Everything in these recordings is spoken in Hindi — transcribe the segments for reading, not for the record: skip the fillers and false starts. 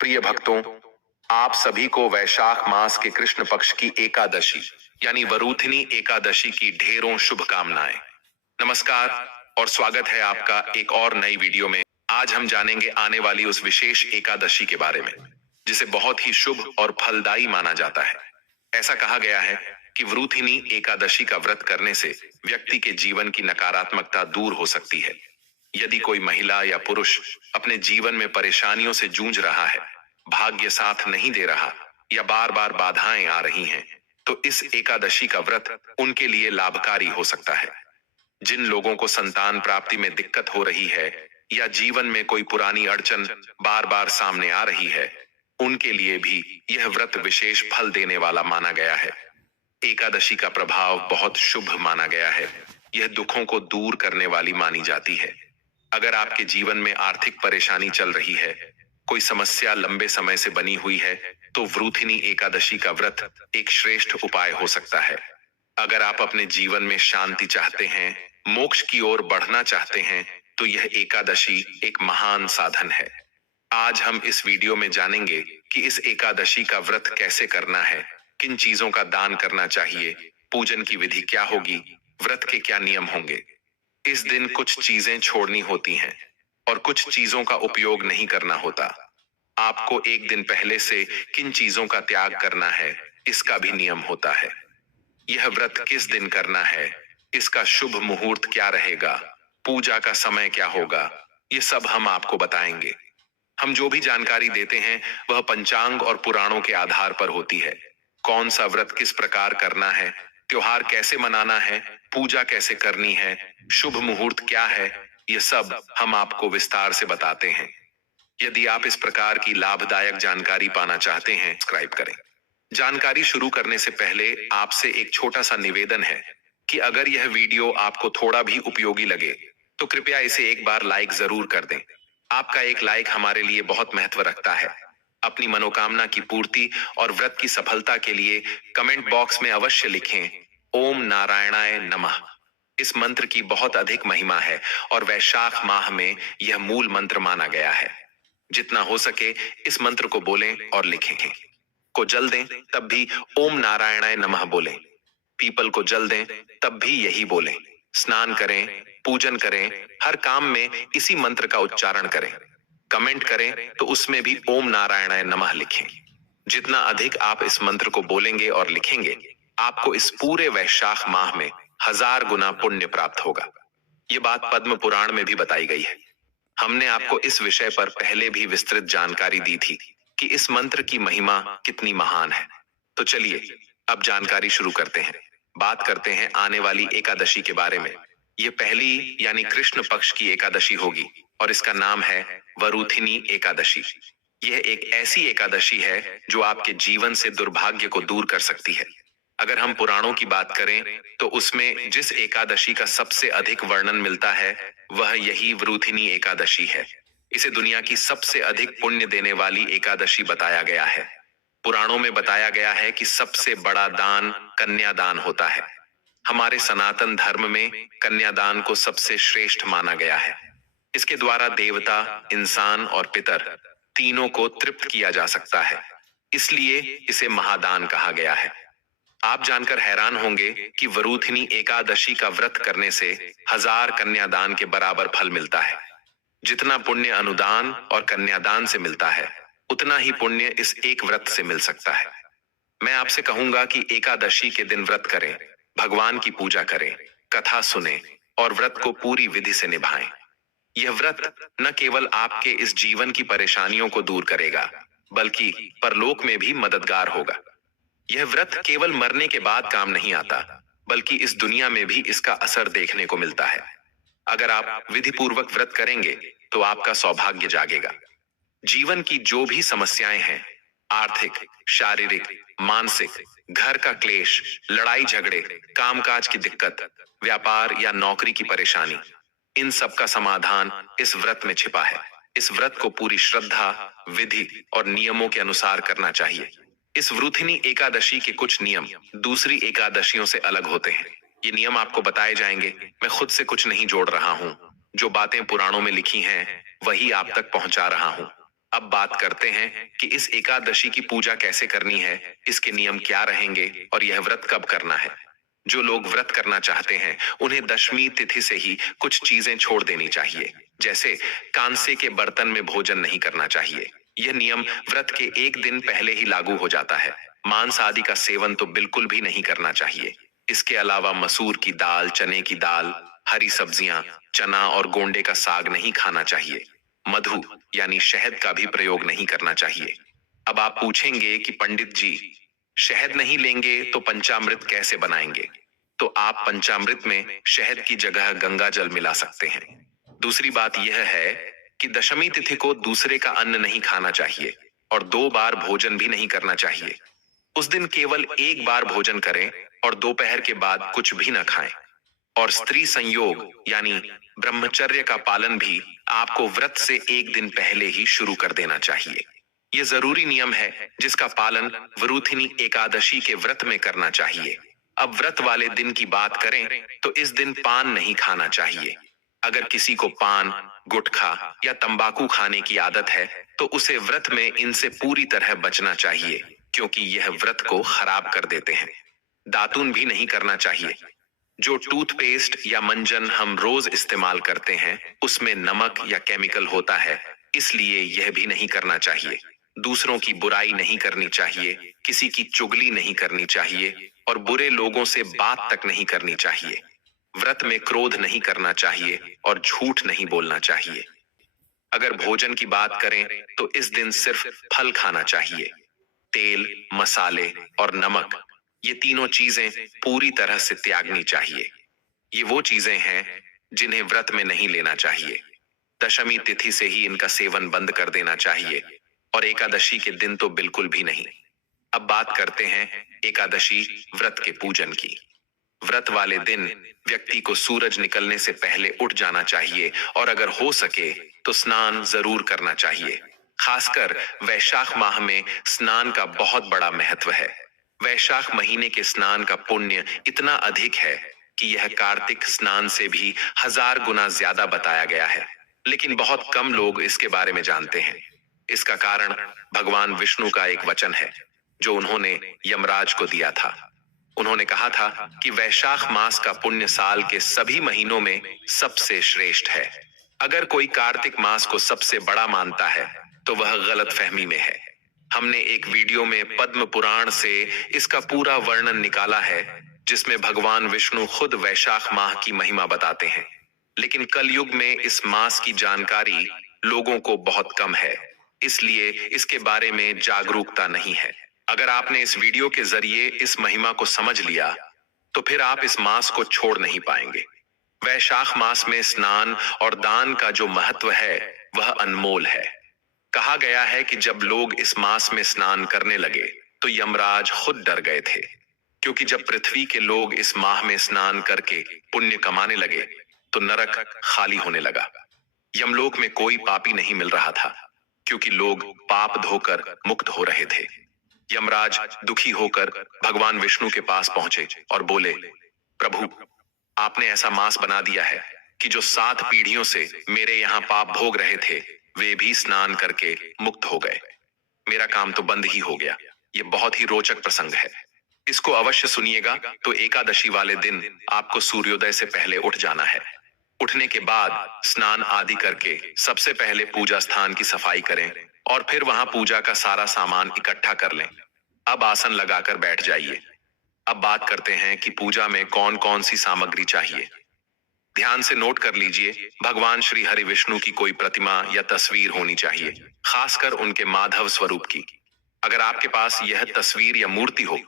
प्रिय भक्तों, आप सभी को वैशाख मास के कृष्ण पक्ष की एकादशी यानी वरूथिनी एकादशी की ढेरों शुभकामनाएं। नमस्कार और स्वागत है आपका एक और नई वीडियो में। आज हम जानेंगे आने वाली उस विशेष एकादशी के बारे में जिसे बहुत ही शुभ और फलदायी माना जाता है। ऐसा कहा गया है कि वरूथिनी एकादशी का व्रत करने से व्यक्ति के जीवन की नकारात्मकता दूर हो सकती है। यदि कोई महिला या पुरुष अपने जीवन में परेशानियों से जूझ रहा है, भाग्य साथ नहीं दे रहा या बार बार बाधाएं आ रही हैं, तो इस एकादशी का व्रत उनके लिए लाभकारी हो सकता है। जिन लोगों को संतान प्राप्ति में दिक्कत हो रही है या जीवन में कोई पुरानी अड़चन बार बार सामने आ रही है, उनके लिए भी यह व्रत विशेष फल देने वाला माना गया है। एकादशी का प्रभाव बहुत शुभ माना गया है। यह दुखों को दूर करने वाली मानी जाती है। अगर आपके जीवन में आर्थिक परेशानी चल रही है, कोई समस्या लंबे समय से बनी हुई है, तो वरूथिनी एकादशी का व्रत एक श्रेष्ठ उपाय हो सकता है। अगर आप अपने जीवन में शांति चाहते हैं, मोक्ष की ओर बढ़ना चाहते हैं, तो यह एकादशी एक महान साधन है। आज हम इस वीडियो में जानेंगे कि इस एकादशी का व्रत कैसे करना है, किन चीजों का दान करना चाहिए, पूजन की विधि क्या होगी, व्रत के क्या नियम होंगे। इस दिन कुछ चीजें छोड़नी होती हैं और कुछ चीजों का उपयोग नहीं करना होता। आपको एक दिन पहले से किन चीजों का त्याग करना है, इसका भी नियम होता है। यह व्रत किस दिन करना है, इसका शुभ मुहूर्त क्या रहेगा, पूजा का समय क्या होगा, ये सब हम आपको बताएंगे। हम जो भी जानकारी देते हैं वह पंचांग और पुराणों के आधार पर होती है। कौन सा व्रत किस प्रकार करना है, त्योहार कैसे मनाना है, पूजा कैसे करनी है, शुभ मुहूर्त क्या है, ये सब हम आपको विस्तार से बताते हैं। यदि आप इस प्रकार की लाभदायक जानकारी पाना चाहते हैं, सब्सक्राइब करें। जानकारी शुरू करने से पहले आपसे एक छोटा सा निवेदन है कि अगर यह वीडियो आपको थोड़ा भी उपयोगी लगे तो कृपया इसे एक बार लाइक जरूर कर दें। आपका एक लाइक हमारे लिए बहुत महत्व रखता है। अपनी मनोकामना की पूर्ति और व्रत की सफलता के लिए कमेंट बॉक्स में अवश्य लिखें, ओम नारायणाय नमः। इस मंत्र की बहुत अधिक महिमा है और वैशाख माह में यह मूल मंत्र माना गया है। जितना हो सके इस मंत्र को बोलें और लिखें। को जल दें तब भी ओम नारायणाय नमः बोलें। पीपल को जल दें तब भी यही बोलें। स्नान करें, पूजन करें, हर काम में इसी मंत्र का उच्चारण करें। कमेंट करें तो उसमें भी ओम नारायणाय नमः लिखें। जितना अधिक आप इस मंत्र को बोलेंगे और लिखेंगे, आपको इस पूरे वैशाख माह में 1000 गुना पुण्य प्राप्त होगा। ये बात पद्म पुराण में भी बताई गई है। हमने आपको इस विषय पर पहले भी विस्तृत जानकारी दी थी कि इस मंत्र की महिमा कितनी महान है। तो चलिए अब जानकारी शुरू करते हैं। बात करते हैं आने वाली एकादशी के बारे में। ये पहली यानी कृष्ण पक्ष की एकादशी होगी और इसका नाम है वरूथिनी एकादशी। यह एक ऐसी एकादशी है जो आपके जीवन से दुर्भाग्य को दूर कर सकती है। अगर हम पुराणों की बात करें तो उसमें जिस एकादशी का सबसे अधिक वर्णन मिलता है वह यही वरूथिनी एकादशी है। इसे दुनिया की सबसे अधिक पुण्य देने वाली एकादशी बताया गया है। पुराणों में बताया गया है कि सबसे बड़ा दान कन्यादान होता है। हमारे सनातन धर्म में कन्यादान को सबसे श्रेष्ठ माना गया है। इसके द्वारा देवता, इंसान और पितर तीनों को तृप्त किया जा सकता है। इसलिए इसे महादान कहा गया है। आप जानकर हैरान होंगे कि वरूथिनी एकादशी का व्रत करने से 1000 कन्यादान के बराबर फल मिलता है। जितना पुण्य अनुदान और कन्यादान से मिलता है, उतना ही पुण्य इस एक व्रत से मिल सकता है। मैं आपसे कहूंगा कि एकादशी के दिन व्रत करें, भगवान की पूजा करें, कथा सुने और व्रत को पूरी विधि से निभाएं। यह व्रत न केवल आपके इस जीवन की परेशानियों को दूर करेगा, बल्कि परलोक में भी मददगार होगा। यह व्रत केवल मरने के बाद काम नहीं आता, बल्कि इस दुनिया में भी इसका असर देखने को मिलता है। अगर आप विधि पूर्वक व्रत करेंगे तो आपका सौभाग्य जागेगा। जीवन की जो भी समस्याएं हैं, आर्थिक, शारीरिक, मानसिक, घर का क्लेश, लड़ाई झगड़े, कामकाज की दिक्कत, व्यापार या नौकरी की परेशानी, इन सब का समाधान इस व्रत में छिपा है। इस व्रत को पूरी श्रद्धा, विधि और नियमों के अनुसार करना चाहिए। इस वरूथिनी एकादशी के कुछ नियम दूसरी एकादशियों से अलग होते हैं। ये नियम आपको बताए जाएंगे। मैं खुद से कुछ नहीं जोड़ रहा हूँ। जो बातें पुराणों में लिखी हैं वही आप तक पहुंचा रहा हूँ। अब बात करते हैं कि इस एकादशी की पूजा कैसे करनी है, इसके नियम क्या रहेंगे और यह व्रत कब करना है। जो लोग व्रत करना चाहते हैं उन्हें दशमी तिथि से ही कुछ चीजें छोड़ देनी चाहिए, जैसे कांसे के बर्तन में भोजन नहीं करना चाहिए। यह नियम व्रत के एक दिन पहले ही लागू हो जाता है। मांस आदि का सेवन तो बिल्कुल भी नहीं करना चाहिए। इसके अलावा मसूर की दाल, चने की दाल, हरी सब्जियां, चना और गोंडे का साग नहीं खाना चाहिए। मधु यानी शहद का भी प्रयोग नहीं करना चाहिए। अब आप पूछेंगे कि पंडित जी, शहद नहीं लेंगे तो पंचामृत कैसे बनाएंगे? तो आप पंचामृत में शहद की जगह गंगा जल मिला सकते हैं। दूसरी बात यह है कि दशमी तिथि को दूसरे का अन्न नहीं खाना चाहिए और 2 बार भोजन भी नहीं करना चाहिए। उस दिन केवल एक बार भोजन करें और दोपहर के बाद कुछ भी न खाएं। और स्त्री संयोग यानी ब्रह्मचर्य का पालन भी आपको व्रत से एक दिन पहले ही शुरू कर देना चाहिए। ये जरूरी नियम है जिसका पालन वरूथिनी एकादशी के व्रत में करना चाहिए। अब व्रत वाले दिन की बात करें तो इस दिन पान नहीं खाना चाहिए। अगर किसी को पान, गुटखा या तंबाकू खाने की आदत है तो उसे व्रत में इनसे पूरी तरह बचना चाहिए, क्योंकि यह व्रत को खराब कर देते हैं। दातून भी नहीं करना चाहिए। जो टूथपेस्ट या मंजन हम रोज इस्तेमाल करते हैं उसमें नमक या केमिकल होता है, इसलिए यह भी नहीं करना चाहिए। दूसरों की बुराई नहीं करनी चाहिए, किसी की चुगली नहीं करनी चाहिए और बुरे लोगों से बात तक नहीं करनी चाहिए। व्रत में क्रोध नहीं करना चाहिए और झूठ नहीं बोलना चाहिए। अगर भोजन की बात करें तो इस दिन सिर्फ फल खाना चाहिए। तेल, मसाले और नमक, ये तीनों चीजें पूरी तरह से त्यागनी चाहिए। ये वो चीजें हैं जिन्हें व्रत में नहीं लेना चाहिए। दशमी तिथि से ही इनका सेवन बंद कर देना चाहिए और एकादशी के दिन तो बिल्कुल भी नहीं। अब बात करते हैं एकादशी व्रत के पूजन की। व्रत वाले दिन व्यक्ति को सूरज निकलने से पहले उठ जाना चाहिए और अगर हो सके तो स्नान जरूर करना चाहिए। खासकर वैशाख माह में स्नान का बहुत बड़ा महत्व है। वैशाख महीने के स्नान का पुण्य इतना अधिक है कि यह कार्तिक स्नान से भी 1000 गुना ज्यादा बताया गया है, लेकिन बहुत कम लोग इसके बारे में जानते हैं। इसका कारण भगवान विष्णु का एक वचन है जो उन्होंने यमराज को दिया था। उन्होंने कहा था कि वैशाख मास का पुण्य साल के सभी महीनों में सबसे श्रेष्ठ है। अगर कोई कार्तिक मास को सबसे बड़ा मानता है तो वह गलत फहमी में है। हमने एक वीडियो में पद्म पुराण से इसका पूरा वर्णन निकाला है, जिसमें भगवान विष्णु खुद वैशाख माह की महिमा बताते हैं। लेकिन कलयुग में इस मास की जानकारी लोगों को बहुत कम है, इसलिए इसके बारे में जागरूकता नहीं है। अगर आपने इस वीडियो के जरिए इस महिमा को समझ लिया तो फिर आप इस मास को छोड़ नहीं पाएंगे। वैशाख मास में स्नान और दान का जो महत्व है वह अनमोल है। कहा गया है कि जब लोग इस मास में स्नान करने लगे तो यमराज खुद डर गए थे, क्योंकि जब पृथ्वी के लोग इस माह में स्नान करके पुण्य कमाने लगे तो नरक खाली होने लगा। यमलोक में कोई पापी नहीं मिल रहा था, क्योंकि लोग पाप धोकर मुक्त हो रहे थे। यमराज दुखी होकर भगवान विष्णु के पास पहुंचे और बोले, प्रभु, आपने ऐसा मास बना दिया है कि जो 7 पीढ़ियों से मेरे यहाँ पाप भोग रहे थे वे भी स्नान करके मुक्त हो गए। मेरा काम तो बंद ही हो गया। ये बहुत ही रोचक प्रसंग है, इसको अवश्य सुनिएगा। तो एकादशी वाले दिन आपको सूर्योदय से पहले उठ जाना है। उठने के बाद स्नान आदि करके सबसे पहले पूजा स्थान की सफाई करें और फिर वहां पूजा का सारा सामान इकट्ठा कर लें। अब आसन लगाकर बैठ जाइए। अब बात करते हैं कि पूजा में कौन कौन सी सामग्री चाहिए। ध्यान से नोट कर लीजिए, भगवान श्री हरि विष्णु की कोई प्रतिमा या तस्वीर होनी चाहिए, खासकर उनके माधव स्वरूप की। अगर आपके पास यह तस्वीर या मूर्ति हो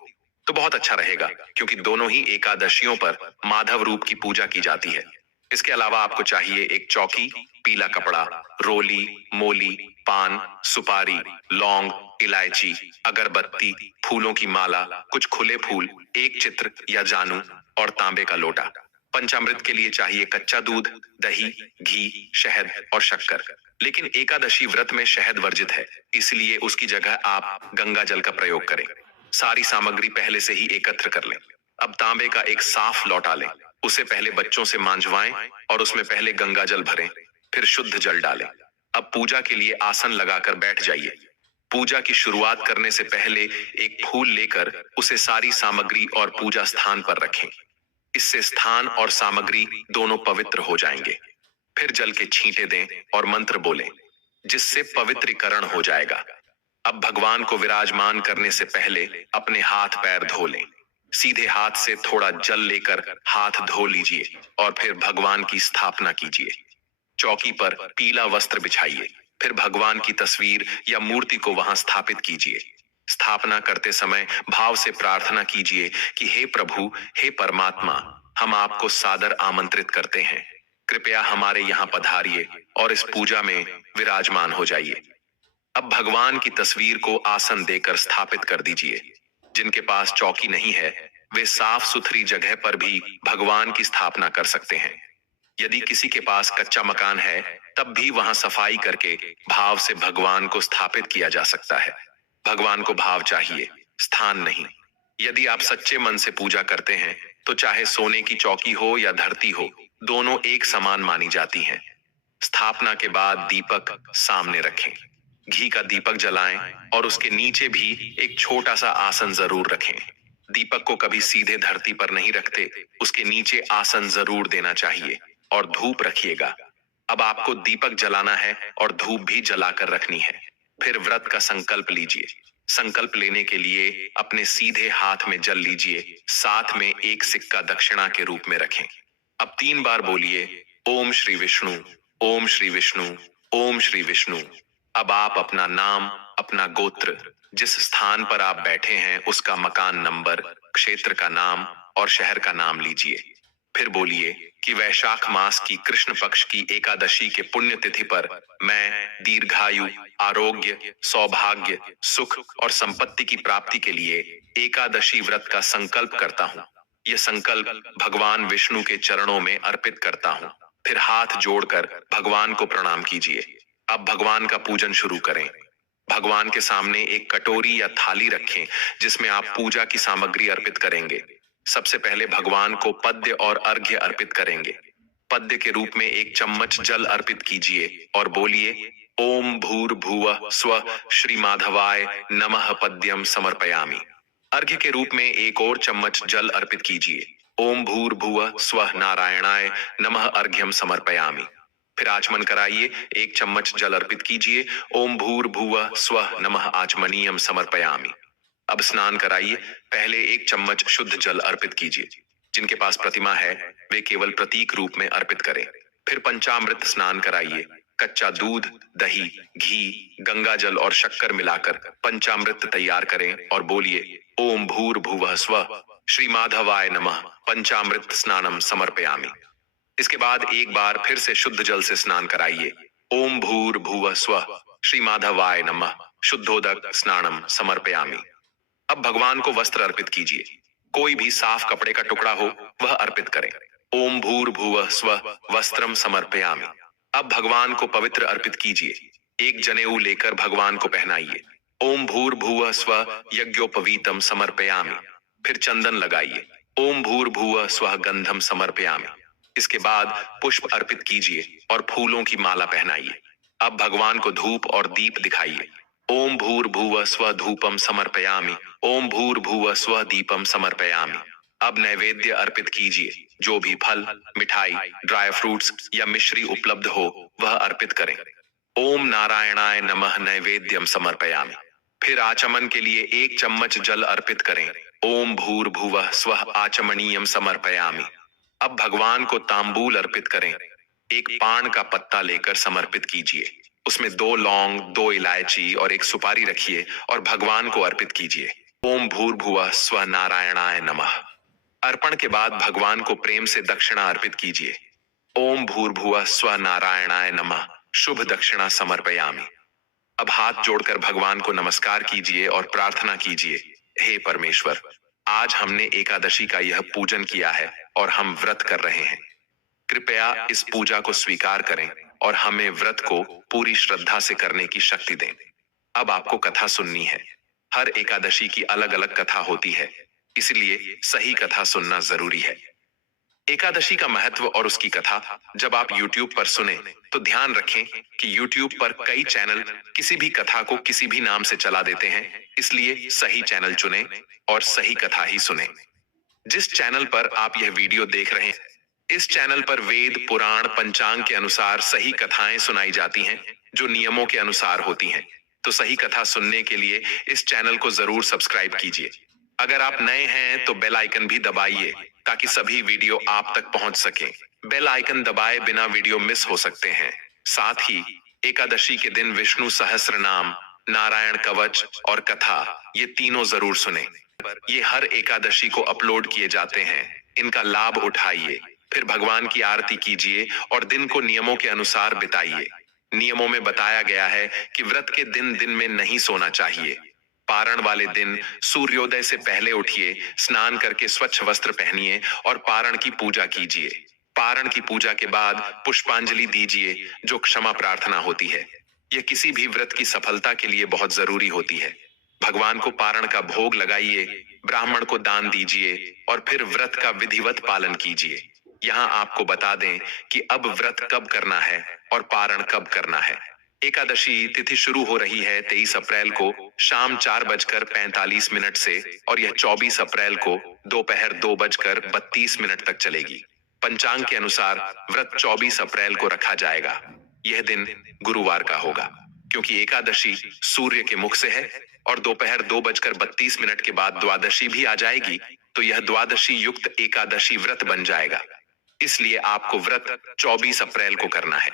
तो बहुत अच्छा रहेगा, क्योंकि दोनों ही एकादशियों पर माधव रूप की पूजा की जाती है। इसके अलावा आपको चाहिए एक चौकी, पीला कपड़ा, रोली, मोली, पान, सुपारी, लौंग, इलायची, अगरबत्ती, फूलों की माला, कुछ खुले फूल, एक चित्र या जानू और तांबे का लोटा। पंचामृत के लिए चाहिए कच्चा दूध, दही, घी, शहद और शक्कर। लेकिन एकादशी व्रत में शहद वर्जित है, इसलिए उसकी जगह आप गंगा जल का प्रयोग करें। सारी सामग्री पहले से ही एकत्र कर लें। अब तांबे का एक साफ लौटा लें, उसे पहले बच्चों से मांझवाएं और उसमें पहले गंगा जल भरें, फिर शुद्ध जल डालें। अब पूजा के लिए आसन लगाकर बैठ जाइए। पूजा की शुरुआत करने से पहले एक फूल लेकर उसे सारी सामग्री और पूजा स्थान पर रखें। इससे स्थान और सामग्री दोनों पवित्र हो जाएंगे। फिर जल के छींटे दें और मंत्र बोलें, जिससे पवित्रीकरण हो जाएगा। अब भगवान को विराजमान करने से पहले अपने हाथ पैर धो लें। सीधे हाथ से थोड़ा जल लेकर हाथ धो लीजिए और फिर भगवान की स्थापना कीजिए। चौकी पर पीला वस्त्र बिछाइए। फिर भगवान की तस्वीर या मूर्ति को वहां स्थापित कीजिए। स्थापना करते समय भाव से प्रार्थना कीजिए कि हे प्रभु, हे परमात्मा, हम आपको सादर आमंत्रित करते हैं। कृपया हमारे यहाँ पधारिए और इस पूजा में विराजमान हो जाइए। अब भगवान की तस्वीर को आसन देकर स्थापित कर दीजिए। जिनके पास चौकी नहीं है, वे साफ सुथरी जगह पर भी भगवान की स्थापना कर सकते हैं। यदि किसी के पास कच्चा मकान है, तब भी वहां सफाई करके भाव से भगवान को स्थापित किया जा सकता है। भगवान को भाव चाहिए, स्थान नहीं। यदि आप सच्चे मन से पूजा करते हैं, तो चाहे सोने की चौकी हो या धरती हो, दोनों एक समान मानी जाती हैं। स्थापना के बाद दीपक सामने रखें। घी का दीपक जलाएं और उसके नीचे भी एक छोटा सा आसन जरूर रखें। दीपक को कभी सीधे धरती पर नहीं रखते, उसके नीचे आसन जरूर देना चाहिए। और धूप रखिएगा। अब आपको दीपक जलाना है और धूप भी जलाकर रखनी है। फिर व्रत का संकल्प लीजिए। संकल्प लेने के लिए अपने सीधे हाथ में जल लीजिए, साथ में एक सिक्का दक्षिणा के रूप में रखें। अब 3 बार बोलिए, ओम श्री विष्णु, ओम श्री विष्णु, ओम श्री विष्णु। अब आप अपना नाम, अपना गोत्र, जिस स्थान पर आप बैठे हैं उसका मकान नंबर, क्षेत्र का नाम और शहर का नाम लीजिए। फिर बोलिए कि वैशाख मास की कृष्ण पक्ष की एकादशी के पुण्य तिथि पर मैं दीर्घायु, आरोग्य, सौभाग्य, सुख और संपत्ति की प्राप्ति के लिए एकादशी व्रत का संकल्प करता हूँ। यह संकल्प भगवान विष्णु के चरणों में अर्पित करता हूँ। फिर हाथ जोड़कर भगवान को प्रणाम कीजिए। अब भगवान का पूजन शुरू करें। भगवान के सामने एक कटोरी या थाली रखें, जिसमें आप पूजा की सामग्री अर्पित करेंगे। सबसे पहले भगवान को पद्य और अर्घ्य अर्पित करेंगे। पद्य के रूप में 1 चम्मच जल अर्पित कीजिए और बोलिए, ओम भूर्भुवः स्वः श्रीमाधवाय नमः पद्यम समर्पयामि। अर्घ्य के रूप में 1 और चम्मच जल अर्पित कीजिए। ओम भूर्भुवः स्वः नारायणाय नमः अर्घ्यम समर्पयामि। फिर आचमन कराइए। 1 चम्मच जल अर्पित कीजिए। ओम भूर्भुवः स्वः नमः आचमनीयम समर्पयामि। अब स्नान कराइए। पहले 1 चम्मच शुद्ध जल अर्पित कीजिए। जिनके पास प्रतिमा है, वे केवल प्रतीक रूप में अर्पित करें। फिर पंचामृत स्नान कराइए। कच्चा दूध, दही, घी, गंगा जल और शक्कर मिलाकर पंचामृत तैयार करें और बोलिए, ओम भूर्भुवः स्वः श्रीमाधवाय नमः पंचामृत स्नानम समर्पयामि। इसके बाद एक बार फिर से शुद्ध जल से स्नान कराइए। ओम भूर्भुवः स्वः श्रीमाधवाय नमः शुद्धोदक स्नानम समर्पयामि। अब भगवान को वस्त्र अर्पित कीजिए। कोई भी साफ कपड़े का टुकड़ा हो, वह अर्पित करें। ओम भूर्भुवः स्वः वस्त्रम समर्पयामि। अब भगवान को पवित्र अर्पित कीजिए। एक जनेऊ लेकर भगवान को पहनाइए। ओम भूर्भुवः स्वः यज्ञोपवीतम समर्पयामि। फिर चंदन लगाइए। ओम भूर्भुवः स्वः गंधम समर्पयामि। इसके बाद पुष्प अर्पित कीजिए और फूलों की माला पहनाइए। अब भगवान को धूप और दीप दिखाइए। ओम भूर्भुवः स्वः धूपम समर्पयामि। ओम भूर्भुवः स्वः दीपम समर्पयामि। अब नैवेद्य अर्पित कीजिए। जो भी फल, मिठाई, ड्राई फ्रूट्स या मिश्री उपलब्ध हो, वह अर्पित करें। ओम नारायणाय नमः नैवेद्यम समर्पयामि। फिर आचमन के लिए 1 चम्मच जल अर्पित करें। ओम भूर्भुवः स्वः आचमनीयम समर्पयामि। अब भगवान को तांबूल अर्पित करें। एक पान का पत्ता लेकर समर्पित कीजिए। उसमें 2 लौंग, 2 इलायची और 1 सुपारी रखिए और भगवान को अर्पित कीजिए। ओम भूर्भुवः स्वः नारायणाय नमः। अर्पण के बाद भगवान को प्रेम से दक्षिणा अर्पित कीजिए। ओम भूर्भुवः स्वः नारायणाय नमः शुभ दक्षिणा समर्पयामि। अब हाथ जोड़कर भगवान को नमस्कार कीजिए और प्रार्थना कीजिए, हे परमेश्वर, आज हमने एकादशी का यह पूजन किया है और हम व्रत कर रहे हैं। कृपया इस पूजा को स्वीकार करें और हमें व्रत को पूरी श्रद्धा से करने की शक्ति दें। अब आपको कथा सुननी है। हर एकादशी की अलग अलग कथा होती है, इसलिए सही कथा सुनना जरूरी है। एकादशी का महत्व और उसकी कथा जब आप YouTube पर सुने तो ध्यान रखें कि YouTube पर कई चैनल किसी भी कथा को किसी भी नाम से चला देते हैं, इसलिए सही चैनल चुनें और सही कथा ही सुने। जिस चैनल पर आप यह वीडियो देख रहे हैं, इस चैनल पर वेद, पुराण, पंचांग के अनुसार सही कथाएं सुनाई जाती हैं, जो नियमों के अनुसार होती हैं। तो सही कथा सुनने के लिए इस चैनल को जरूर सब्सक्राइब कीजिए। अगर आप नए हैं तो बेल आइकन भी दबाइए ताकि सभी वीडियो आप तक पहुंच सकें। बेल आइकन दबाए बिना वीडियो मिस हो सकते हैं। साथ ही एकादशी के दिन विष्णु सहस्त्र नाम, नारायण कवच और कथा ये तीनों जरूर सुने। ये हर एकादशी को अपलोड किए जाते हैं। इनका लाभ उठाइए, फिर भगवान की आरती कीजिए और दिन को नियमों के अनुसार बिताइए। नियमों में बताया गया है कि व्रत के दिन में नहीं सोना चाहिए। पारण वाले दिन सूर्योदय से पहले उठिए, स्नान करके स्वच्छ वस्त्र पहनिए और पारण की पूजा कीजिए। पारण की पूजा के बाद पुष्पांजलि दीजिए, जो क्षमा प्रार्थना होती है। यह किसी भी व्रत की सफलता के लिए बहुत जरूरी होती है। भगवान को पारण का भोग लगाइए, ब्राह्मण को दान दीजिए और फिर व्रत का विधिवत पालन कीजिए। यहाँ आपको बता दें कि अब व्रत कब करना है और पारण कब करना है। एकादशी तिथि शुरू हो रही है 23 अप्रैल को शाम 4:45 से और यह 24 अप्रैल को दोपहर 2:32 तक चलेगी। पंचांग के अनुसार व्रत 24 अप्रैल को रखा जाएगा। यह दिन गुरुवार का होगा, क्योंकि एकादशी सूर्य के मुख से है और दोपहर 2:32 के बाद द्वादशी भी आ जाएगी, तो यह द्वादशी युक्त एकादशी व्रत बन जाएगा। इसलिए आपको व्रत 24 अप्रैल को करना है।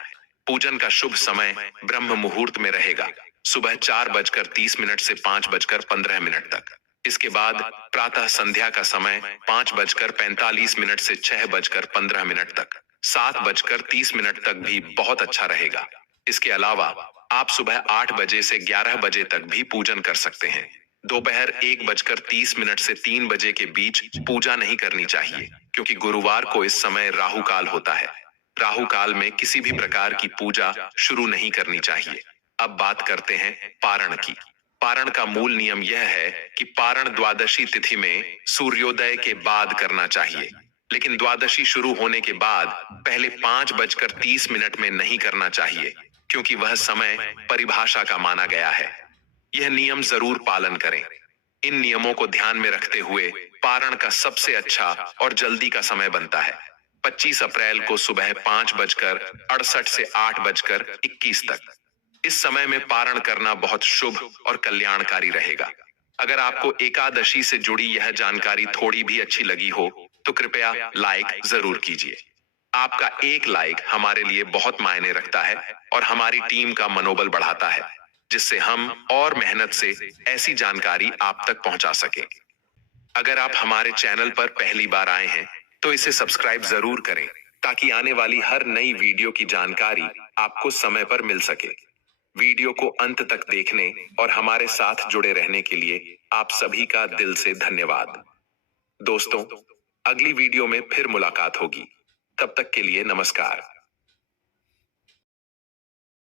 पूजन का शुभ समय ब्रह्म मुहूर्त में रहेगा, सुबह 4:30 से 5:15 तक। इसके बाद प्रातः संध्या का समय 5:45 से 6:15 तक। 7:30 तक भी बहुत अच्छा रहेगा। इसके अलावा आप सुबह 8 बजे से 11 बजे तक भी पूजन कर सकते हैं। दोपहर 1:30 से 3 बजे के बीच पूजा नहीं करनी चाहिए, क्योंकि गुरुवार को इस समय राहु काल होता है। राहु काल में किसी भी प्रकार की पूजा शुरू नहीं करनी चाहिए। अब बात करते हैं पारण की। पारण का मूल नियम यह है कि पारण द्वादशी तिथि में सूर्योदय के बाद करना चाहिए, लेकिन द्वादशी शुरू होने के बाद पहले 5:30 में नहीं करना चाहिए, क्योंकि वह समय परिभाषा का माना गया है। यह नियम जरूर पालन करें। इन नियमों को ध्यान में रखते हुए पारण का सबसे अच्छा और जल्दी का समय बनता है 25 अप्रैल को सुबह 5:68 से 8:21 तक। इस समय में पारण करना बहुत शुभ और कल्याणकारी रहेगा। अगर आपको एकादशी से जुड़ी यह जानकारी थोड़ी भी अच्छी लगी हो तो कृपया लाइक जरूर कीजिए। आपका एक लाइक हमारे लिए बहुत मायने रखता है और हमारी टीम का मनोबल बढ़ाता है, जिससे हम और मेहनत से ऐसी जानकारी आप तक पहुंचा सके। अगर आप हमारे चैनल पर पहली बार आए हैं तो इसे सब्सक्राइब जरूर करें, ताकि आने वाली हर नई वीडियो की जानकारी आपको समय पर मिल सके। वीडियो को अंत तक देखने और हमारे साथ जुड़े रहने के लिए आप सभी का दिल से धन्यवाद। दोस्तों, अगली वीडियो में फिर मुलाकात होगी। तब तक के लिए नमस्कार।